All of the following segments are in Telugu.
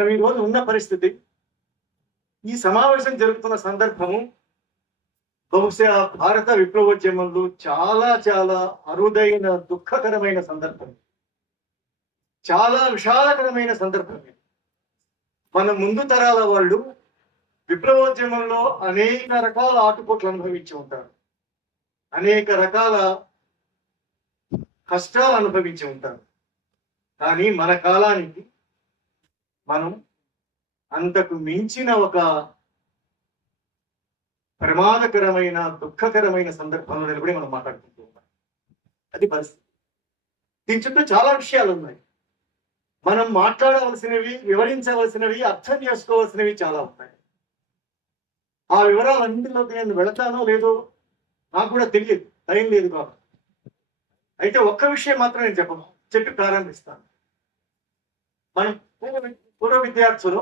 మనం ఈ రోజు ఉన్న పరిస్థితి, ఈ సమావేశం జరుగుతున్న సందర్భము బహుశా భారత విప్లవోద్యమంలో చాలా చాలా అరుదైన దుఃఖకరమైన సందర్భం, చాలా విషాదకరమైన సందర్భం. మన ముందు తరాల వాళ్ళు విప్లవోద్యమంలో అనేక రకాల ఆటుపోట్లు అనుభవించి ఉంటారు, అనేక రకాల కష్టాలు అనుభవించి ఉంటారు. కానీ మన కాలానికి మనం అంతకు మించిన ఒక ప్రమాదకరమైన దుఃఖకరమైన సందర్భంలో నిలబడి మనం మాట్లాడుకుంటూ ఉన్నాం. అది పరిస్థితి. దీని చుట్టూ చాలా విషయాలు ఉన్నాయి. మనం మాట్లాడవలసినవి, వివరించవలసినవి, అర్థం చేసుకోవాల్సినవి చాలా ఉన్నాయి. ఆ వివరాలన్నింటిలోకి నేను వెళతానో లేదో నాకు కూడా తెలియదు, టైం లేదు కాబట్టి. అయితే ఒక్క విషయం మాత్రం నేను చెప్పి ప్రారంభిస్తాను. మనం పూర్వ విద్యార్థులు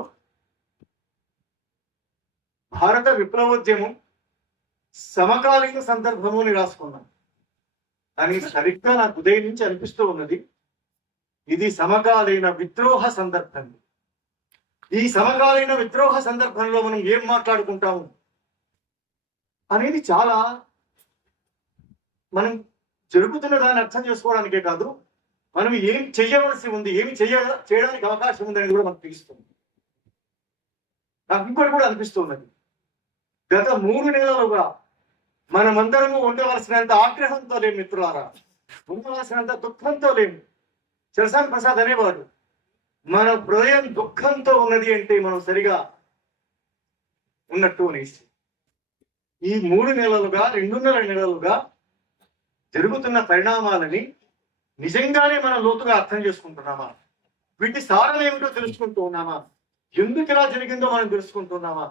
భారత విప్లవోద్యమం సమకాలీన సందర్భము అని రాసుకున్నాం. కానీ సరిగ్గా నాకు ఉదయం నుంచి అనిపిస్తూ ఉన్నది, ఇది సమకాలీన విద్రోహ సందర్భం. ఈ సమకాలీన విద్రోహ సందర్భంలో మనం ఏం మాట్లాడుకుంటాము అనేది చాలా మనం జరుగుతున్న దాన్ని అర్థం చేసుకోవడానికే కాదు, మనం ఏం చెయ్యవలసి ఉంది, ఏమి చేయడానికి అవకాశం ఉంది అనేది కూడా మనకు తెలుస్తుంది. నాకు ఇంకోటి కూడా అనిపిస్తున్నది, గత 3 నెలలుగా మనమందరము ఉండవలసినంత ఆగ్రహంతో లేము మిత్రులారా, ఉండవలసినంత దుఃఖంతో లేము. చరసాని ప్రసాద్ అనేవాడు, మన హృదయం దుఃఖంతో ఉన్నది అంటే మనం సరిగా ఉన్నట్టు అనేసి. ఈ 3 నెలలుగా 2.5 నెలలుగా జరుగుతున్న పరిణామాలని నిజంగానే మనం లోతుగా అర్థం చేసుకుంటున్నామా? వీటి సారం ఏమిటో తెలుసుకుంటూ ఉన్నామా? ఎందుకు ఇలా జరిగిందో మనం తెలుసుకుంటున్నామా?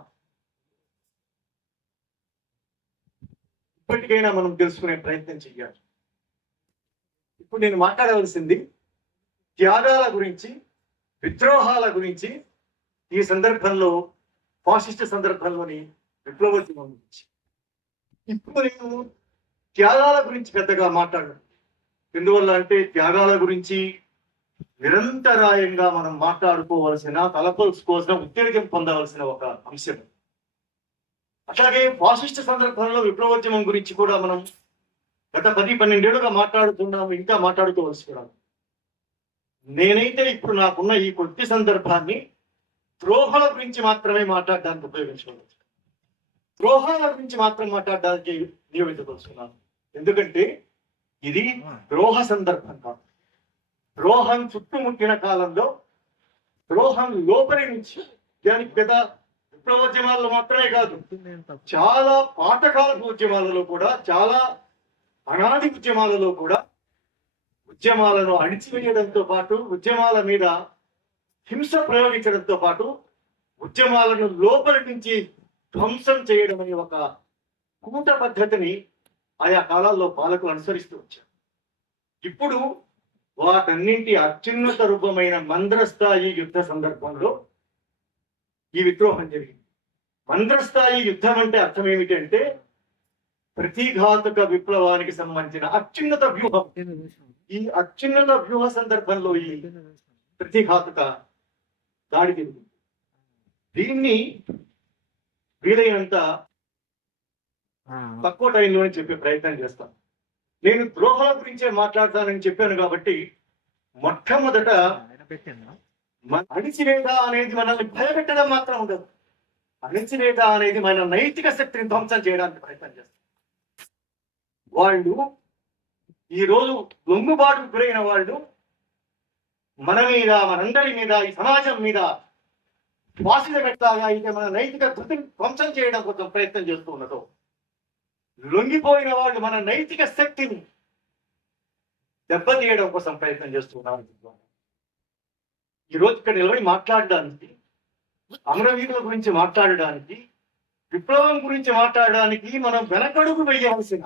ఇప్పటికైనా మనం తెలుసుకునే ప్రయత్నం చెయ్యాలి. ఇప్పుడు నేను మాట్లాడవలసింది త్యాగాల గురించి, విద్రోహాల గురించి, ఈ సందర్భంలో ఫాసిస్ట్ సందర్భంలోని విప్లవోద్యమం గురించి. ఇప్పుడు నేను త్యాగాల గురించి పెద్దగా మాట్లాడను. ఎందువల్ల అంటే త్యాగాల గురించి నిరంతరాయంగా మనం మాట్లాడుకోవలసిన, తలపలుచుకోవాల్సిన, ఉత్తేజం పొందవలసిన ఒక అంశం. అట్లాగే ఫాసిస్ట్ సందర్భంలో విప్లవోద్యమం గురించి కూడా మనం గత 10-12 ఏళ్ళుగా మాట్లాడుతున్నాము, ఇంకా మాట్లాడుకోవాల్సి కూడా. నేనైతే ఇప్పుడు నాకున్న ఈ కొద్ది సందర్భాన్ని ద్రోహాల గురించి మాత్రమే మాట్లాడడానికి ఉపయోగించుకోవచ్చు, ద్రోహాల గురించి మాత్రం మాట్లాడడానికి నియోగించదలుచుకున్నాను. ఎందుకంటే ఇది ద్రోహ సందర్భం కాదు. ద్రోహం చుట్టుముట్టిన కాలంలో, ద్రోహం లోపలి నుంచి, దానికి పెద్ద విప్లవోద్యమాల్లో మాత్రమే కాదు, చాలా పాతకాలపు ఉద్యమాలలో కూడా, చాలా అనాది ఉద్యమాలలో కూడా ఉద్యమాలను అణిచివేయడంతో పాటు, ఉద్యమాల మీద హింస ప్రయోగించడంతో పాటు, ఉద్యమాలను లోపలి నుంచి ధ్వంసం చేయడం అనే ఒక కూట పద్ధతిని ఆయా కాలాల్లో పాలకులు అనుసరిస్తూ వచ్చారు. ఇప్పుడు వాటన్నింటి అత్యున్నత రూపమైన మంద్రస్థాయి యుద్ధ సందర్భంలో ఈ విద్రోహం జరిగింది. మంద్రస్థాయి యుద్ధం అంటే అర్థం ఏమిటంటే ప్రతిఘాతుక విప్లవానికి సంబంధించిన అత్యున్నత వ్యూహం. ఈ అత్యున్నత వ్యూహ సందర్భంలో ఈ ప్రతిఘాతుక దాడి జరిగింది. దీన్ని వీలైనంత తక్కువ టైంలోనే చెప్పే ప్రయత్నం చేస్తాను. నేను ద్రోహాల గురించే మాట్లాడతానని చెప్పాను కాబట్టి మొట్టమొదట అణిచివేత అనేది మనల్ని భయపెట్టడం మాత్రం ఉండదు. అణిచివేత అనేది మన నైతిక శక్తిని ధ్వంసం చేయడానికి ప్రయత్నం చేస్తారు. వాళ్ళు ఈరోజు లొంగుబాటుకు గురైన వాళ్ళు మన మీద, మనందరి మీద, ఈ సమాజం మీద వాసిద పెట్టాగా అయితే మన నైతిక ధృతిని ధ్వంసం చేయడం కోసం ప్రయత్నం చేస్తూ ఉన్నదో, లొంగిపోయిన వాళ్ళు మన నైతిక శక్తిని దెబ్బతీయడం కోసం ప్రయత్నం చేస్తున్నారు. ఈరోజు ఇక్కడ నిలబడి మాట్లాడడానికి, అమరవీరుల గురించి మాట్లాడడానికి, విప్లవం గురించి మాట్లాడడానికి మనం వెనకడుగు వేయవలసిన,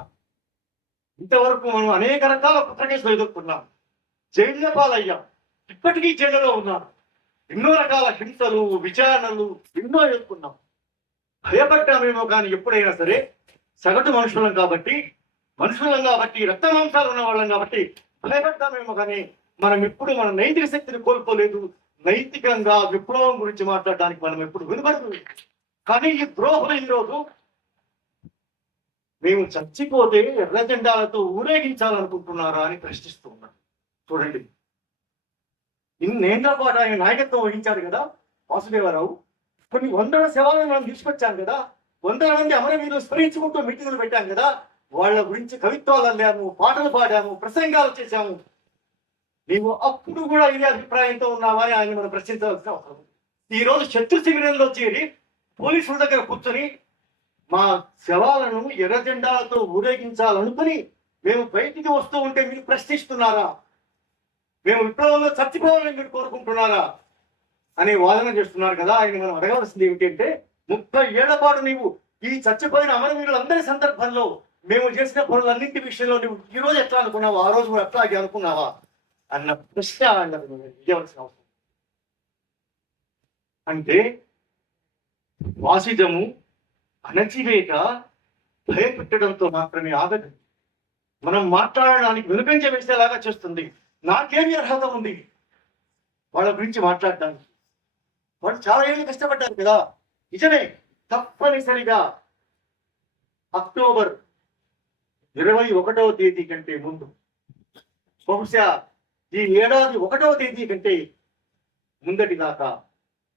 ఇంతవరకు మనం అనేక రకాల కుట్రకేసులు ఎదుర్కొన్నాం, జైళ్ళ పాలయ్యాం, ఇప్పటికీ జైలులో ఉన్నాం, ఎన్నో రకాల హింసలు, విచారణలు ఎన్నో ఎదుర్కొన్నాం. భయపడ్డామేమో కానీ ఎప్పుడైనా సరే సగటు మనుషులం కాబట్టి, రక్త మాంసాలు ఉన్న వాళ్ళం కాబట్టి భయపడ్డామేమో కానీ మనం ఎప్పుడు మన నైతిక శక్తిని కోల్పోలేదు, నైతికంగా విప్లవం గురించి మాట్లాడడానికి మనం ఎప్పుడు వినబడుతుంది. కానీ ఈ ద్రోహులు ఈరోజు మేము చచ్చిపోతే ఎర్ర జెండాలతో ఊరేగించాలనుకుంటున్నారా అని ప్రశ్నిస్తున్నారు. చూడండి, ఇన్నేళ్ల పాటు ఆయన నాయకత్వం వహించారు కదా వాసుదేవరావు. కొన్ని వందల శవాలను మనం తీసుకొచ్చాం కదా, వందల మంది అమరవీరులు స్మరించుకుంటూ మీటింగులు పెట్టాం కదా, వాళ్ళ గురించి కవిత్వాలు అల్లాము, పాటలు పాడాము, ప్రసంగాలు చేశాము. నీవు అప్పుడు కూడా ఇదే అభిప్రాయంతో ఉన్నావా అని ఆయన మనం ప్రశ్నించవలసిన అవసరం. ఈ రోజు శత్రు శిబిరంలో చేరి పోలీసుల దగ్గర కూర్చొని మా శవాలను ఎర్ర జెండాలతో ఊరేగించాలనుకుని మేము బయటికి వస్తూ ఉంటే మీరు ప్రశ్నిస్తున్నారా? మేము విప్లవంలో చచ్చిపోవాలని మీరు కోరుకుంటున్నారా అనే వాదన చేస్తున్నారు కదా. ఆయన మనం అడగవలసింది ఏమిటంటే, 30 ఏళ్ల పాటు నీవు ఈ చచ్చిపోయిన అమరవీరులందరి సందర్భంలో మేము చేసిన పనులన్నింటి విషయంలో నువ్వు ఈ రోజు ఎట్లా అనుకున్నావా, ఆ రోజు కూడా అట్లాగే అనుకున్నావా అన్న ప్రశ్న ఇవ్వవలసిన అవసరం. అంటే వాసిజము, అణచివేత, భయపెట్టడంతో మాత్రమే ఆగదు. మనం మాట్లాడడానికి వెనుకంజ వేసేలాగా చేస్తుంది. నాకేమి అర్హత ఉంది వాళ్ళ గురించి మాట్లాడడానికి? వాళ్ళు చాలా ఏళ్ళు కష్టపడ్డారు కదా. నిజమే, తప్పనిసరిగా అక్టోబర్ 21వ తేదీ కంటే ముందు, బహుశా ఈ ఏడాది 1వ తేదీ కంటే ముందటి దాకా,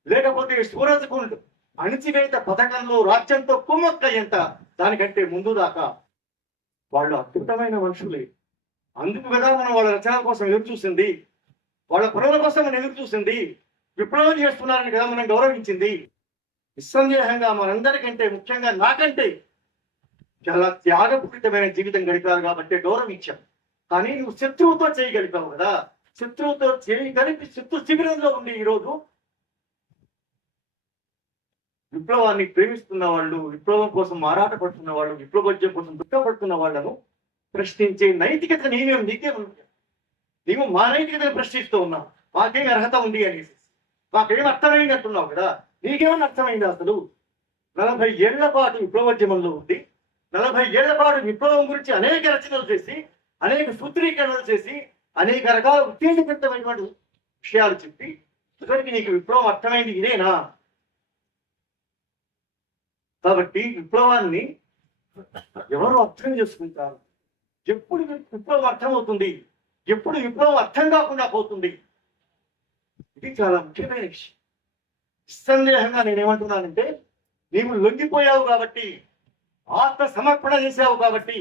లేకపోతే సూరజ్ కుండ్ అణిచివేత పథకంలో రాజ్యంతో కుమ్మక్కయ్యంత దానికంటే ముందు దాకా వాళ్ళు అద్భుతమైన మనుషులే. అందుకు కదా మనం వాళ్ళ రచనల కోసం ఎదురు చూసింది, వాళ్ళ పనుల కోసం మనం ఎదురు చూసింది. విప్లవం చేస్తున్నారని కదా మనం గౌరవించింది. నిస్సందేహంగా మనందరికంటే, ముఖ్యంగా నాకంటే చాలా త్యాగపూరితమైన జీవితం గడిపారు కాబట్టి గౌరవించాం. కానీ నువ్వు శత్రువుతో చేయగలిపావు కదా. శత్రువుతో చేయగలిపి శత్రు శిబిరంలో ఉండి ఈరోజు విప్లవాన్ని ప్రేమిస్తున్న వాళ్ళు, విప్లవం కోసం ఆరాటపడుతున్న వాళ్ళు, విప్లవోద్యమం కోసం దుఃఖపడుతున్న వాళ్ళను ప్రశ్నించే నైతికత నీకే ఉంది. నీవు మా నైతికతను ప్రశ్నిస్తూ ఉన్నావు. మాకేం అర్హత ఉంది అనేసి, మాకేం అర్థమైంది అంటున్నావు కదా. నీకేమన్నా అర్థమైంది? అసలు 40 ఏళ్ల పాటు విప్లవోద్యమంలో ఉంది, 40 ఏళ్ల పాటు విప్లవం గురించి అనేక రచనలు చేసి, అనేక సూత్రీకరణలు చేసి, అనేక రకాల ఉత్తేజకరమైనటువంటి విషయాలు చెప్పి, చివరికి నీకు విప్లవం అర్థమైంది ఇదేనా? కాబట్టి విప్లవాన్ని ఎవరు అర్థం చేసుకుంటారు? ఎప్పుడు విప్లవం అర్థమవుతుంది, ఎప్పుడు విప్లవం అర్థం కాకుండా పోతుంది? ఇది చాలా ముఖ్యమైన విషయం. నిస్సందేహంగా నేనేమంటున్నానంటే, నీవు లొంగిపోయావు కాబట్టి, ఆత్మ సమర్పణ చేసావు కాబట్టి,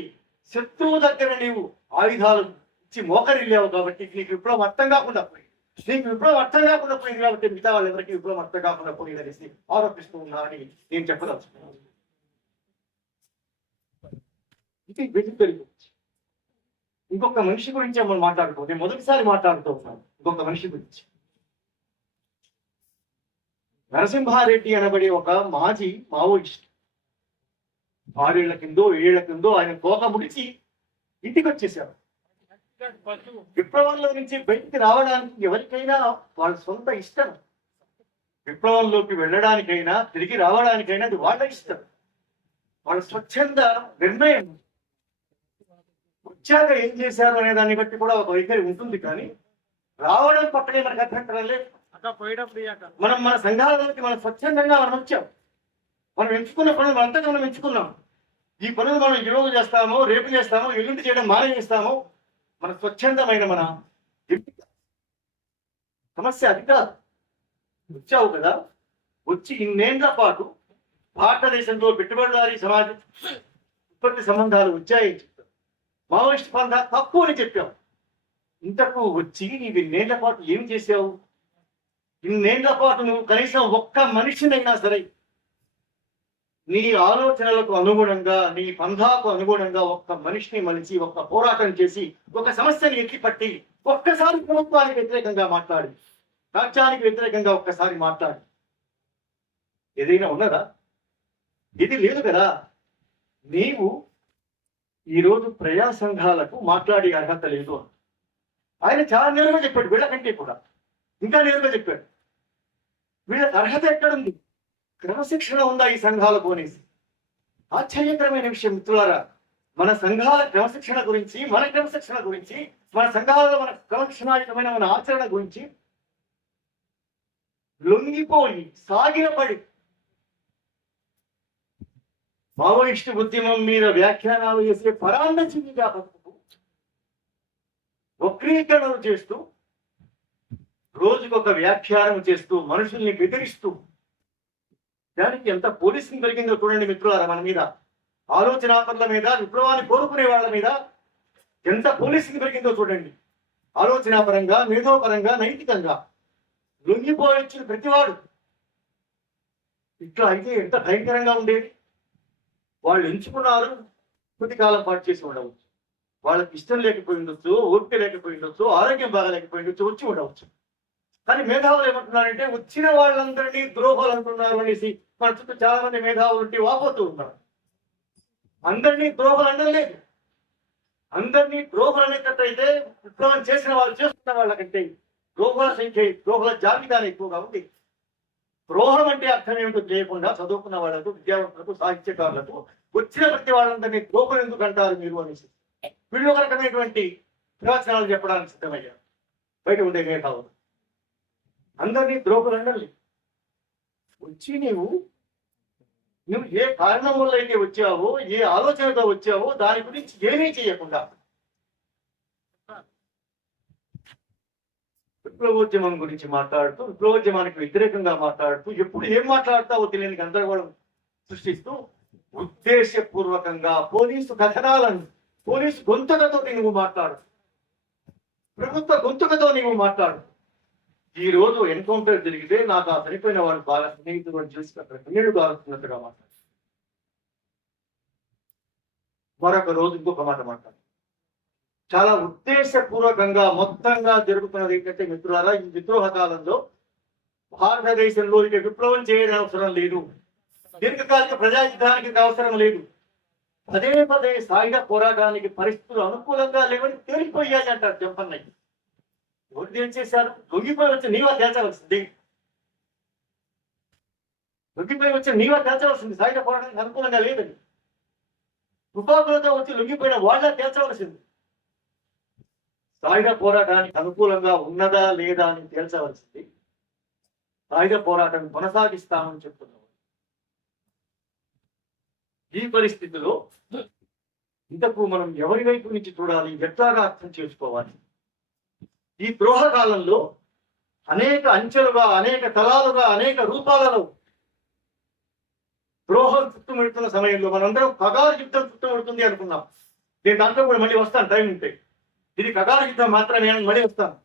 శత్రువు దగ్గర నీవు ఆయుధాలు ఇచ్చి మోకరిల్లావు కాబట్టి నీకు విప్లవం అర్థం కాకుండా పోయింది. నీకు విప్లవం అర్థం కాకుండా పోయింది కాబట్టి మిగతా వాళ్ళు ఎవరికి విప్లవం అర్థం కాకుండా పోయింది అనేసి ఆరోపిస్తూ ఉన్నారని నేను చెప్పదలుచుకున్నాను. ఇది వెలుగుతరి గురించి. ఇంకొక మనిషి గురించి మనం మాట్లాడుకో. నేను మొదటిసారి మాట్లాడుతూ ఉన్నాను ఇంకొక మనిషి గురించి. నరసింహారెడ్డి అనబడే ఒక మాజీ మావోయిస్ట్ 6 ఏళ్ల కిందో 7 ఏళ్ల కిందో ఆయన తోక ముడిచి ఇంటికి వచ్చేసారు. విప్లవంలో నుంచి బయటికి రావడానికి ఎవరికైనా వాళ్ళ సొంత ఇష్టం. విప్లవంలోకి వెళ్ళడానికైనా తిరిగి రావడానికైనా అది వాళ్ళ ఇష్టం, వాళ్ళ స్వచ్ఛంద నిర్ణయం. వచ్చాక ఏం చేశారు అనే దాన్ని బట్టి కూడా ఒక వైఖరి ఉంటుంది. కానీ రావడం పక్కనే మనకు అభ్యంతరం లేదు. మనం మన సంఘాలలోకి మనం స్వచ్ఛందంగా మనం వచ్చాం. మనం ఎంచుకున్న పనులు అంతగా మనం ఎంచుకున్నాం. ఈ పనులు మనం ఈ రోజు చేస్తామో, రేపు చేస్తామో, ఎల్లుండి చేయడం మానేస్తామో, మన స్వచ్ఛందమైన మన సమస్య అది కాదు. వచ్చావు కదా, వచ్చి ఇన్నేళ్ల పాటు భారతదేశంలో పెట్టుబడిదారీ సమాజం ఉత్పత్తి సంబంధాలు వచ్చాయని చెప్తాం, మావోయిస్ట్ పందా తప్పు అని చెప్పావు. ఇంతకు వచ్చి నీవు ఇన్నేళ్ల పాటు ఏం చేసావు? ఇన్నేళ్ల పాటు నువ్వు కనీసం ఒక్క మనిషినైనా సరే నీ ఆలోచనలకు అనుగుణంగా, నీ పంధాకు అనుగుణంగా ఒక్క మనిషిని మలిచి, ఒక్క పోరాటం చేసి, ఒక సమస్యని ఎత్తిపట్టి, ఒక్కసారి ప్రభుత్వానికి వ్యతిరేకంగా మాట్లాడి, రాజ్యానికి వ్యతిరేకంగా ఒక్కసారి మాట్లాడి ఏదైనా ఉన్నదా? ఇది లేదు కదా. నీవు ఈరోజు ప్రజా సంఘాలకు మాట్లాడే అర్హత లేదు. ఆయన చాలా నేరుగా చెప్పాడు, వీళ్ళకంటే కూడా ఇంకా నేరుగా చెప్పాడు. వీళ్ళకి అర్హత ఎక్కడుంది? క్రమశిక్షణ ఉందా ఈ సంఘాలకు అనేసి. ఆశ్చర్యకరమైన విషయం మిత్రులారా, మన సంఘాల క్రమశిక్షణ గురించి, మన క్రమశిక్షణ గురించి, మన సంఘాలలో మన క్రమశిక్షణాయుతమైన మన ఆచరణ గురించి లొంగిపోయి సాగిలపడి మావోయిస్టు ఉద్యమం మీద వ్యాఖ్యానాలు చేసే పరాన్నజీవిగా బతుకు వక్రీకరణలు చేస్తూ రోజుకొక వ్యాఖ్యానం చేస్తూ మనుషుల్ని బెదిరిస్తూ దానికి ఎంత పోలీసింగ్ పెరిగిందో చూడండి మిత్రులారా. మన మీద ఆలోచనాపరుల మీద విప్లవాన్ని కోరుకునే వాళ్ళ మీద ఎంత పోలీసింగ్ పెరిగిందో చూడండి. ఆలోచనాపరంగా, మేధోపరంగా, నైతికంగా లొంగిపోయొచ్చిన ప్రతివాడు ఇట్లా అయితే ఎంత భయంకరంగా ఉండేది. వాళ్ళు ఎంచుకున్నారు, కొద్ది కాలం పాటు చేసి ఉండవచ్చు. వాళ్ళకి ఇష్టం లేకపోయి ఉండొచ్చు, ఓపిక లేకపోయి ఉండొచ్చు, ఆరోగ్యం బాగాలేకపోయి ఉండొచ్చు, వచ్చి ఉండవచ్చు. కానీ మేధావులు ఏమంటున్నారంటే వచ్చిన వాళ్ళందరినీ ద్రోహాలు అంటున్నారు అనేసి మన చుట్టూ చాలా మంది మేధావులు ఉంటే వాపోతూ ఉన్నారు. అందరినీ ద్రోహాలు అనలేదు. అందరినీ ద్రోహాలు అనేటట్టయితే విప్లవం చేసిన వాళ్ళు చేస్తున్న వాళ్ళకంటే ద్రోహాల సంఖ్య, ద్రోహాల జాబితానే ఎక్కువగా ఉంది. ద్రోహం అంటే అర్థం ఏమిటో చేయకుండా చదువుకున్న వాళ్ళకు, విద్యావంతులకు, సాహిత్యకారులకు వచ్చిన ప్రతి వాళ్ళందరినీ ద్రోహం ఎందుకు అంటారు మీరు అనేసి వీళ్ళు ఒక రకమైనటువంటి ప్రవచనాలు చెప్పడానికి సిద్ధమయ్యారు. బయట ఉండే మేధావులు అందరినీ ద్రోహులు అండాలి. వచ్చి నువ్వు ఏ కారణం వల్ల అయితే వచ్చావో, ఏ ఆలోచనతో వచ్చావో దాని గురించి ఏమీ చేయకుండా విప్లవోద్యమం గురించి మాట్లాడుతూ, విప్లవోద్యమానికి వ్యతిరేకంగా మాట్లాడుతూ, ఎప్పుడు ఏం మాట్లాడతావో తెలియని గందరగోళం సృష్టిస్తూ ఉద్దేశపూర్వకంగా పోలీసు కథనాలను, పోలీసు గొంతుకతో నువ్వు మాట్లాడు, ప్రభుత్వ గొంతుకతో నువ్వు మాట్లాడు. ఈ రోజు ఎన్కౌంటర్ జరిగితే నాకు ఆ చనిపోయిన వాడు బాగా స్నేహితుడు అని చూసి అక్కడ కన్నీళ్లు కారుతున్నట్టుగా మాట్లాడు. మరొక రోజు ఇంకొక మాట మాట్లాడు. చాలా ఉద్దేశపూర్వకంగా మొత్తంగా జరుగుతున్నది ఏంటంటే మిత్రులారా, ఈ విద్రోహ కాలంలో భారతదేశంలో ఇక విప్లవం చేయడం అవసరం లేదు, దీర్ఘకాలిక ప్రజాయుద్ధానికి అవసరం లేదు, పదే పదే సాయుధ పోరాటానికి పరిస్థితులు అనుకూలంగా లేవని తేలిపోయాయి అంటారు జంపన్నయ్య. ఎవరు ఏం చేశారు? లొంగిపోయి వచ్చి నీవా తేల్చవలసింది, లొంగిపోయి వచ్చి నీవా తేల్చవలసింది. సాయుధ పోరాటానికి అనుకూలంగా లేదని తుపాకులతో వచ్చి లొంగిపోయిన వాళ్ళ తేల్చవలసింది. సాయుధ పోరాటానికి అనుకూలంగా ఉన్నదా లేదా అని తేల్చవలసింది. సాయుధ పోరాటాన్ని కొనసాగిస్తామని చెప్తున్నారు. ఈ పరిస్థితిలో ఇంతకు మనం ఎవరి వైపు నుంచి చూడాలి, ఎట్లాగా అర్థం చేసుకోవాలి? ఈ ద్రోహ కాలంలో అనేక అంచెలుగా, అనేక తలాలుగా, అనేక రూపాలలో ద్రోహం చుట్టుముడుతున్న సమయంలో మనందరం కగారు యుద్ధం చుట్టుముడుతుంది అనుకున్నాం. నేను దాంట్లో కూడా మళ్ళీ వస్తాను, టైం ఉంటే. ఇది కగారు యుద్ధం మాత్రమే అని మళ్ళీ వస్తాను.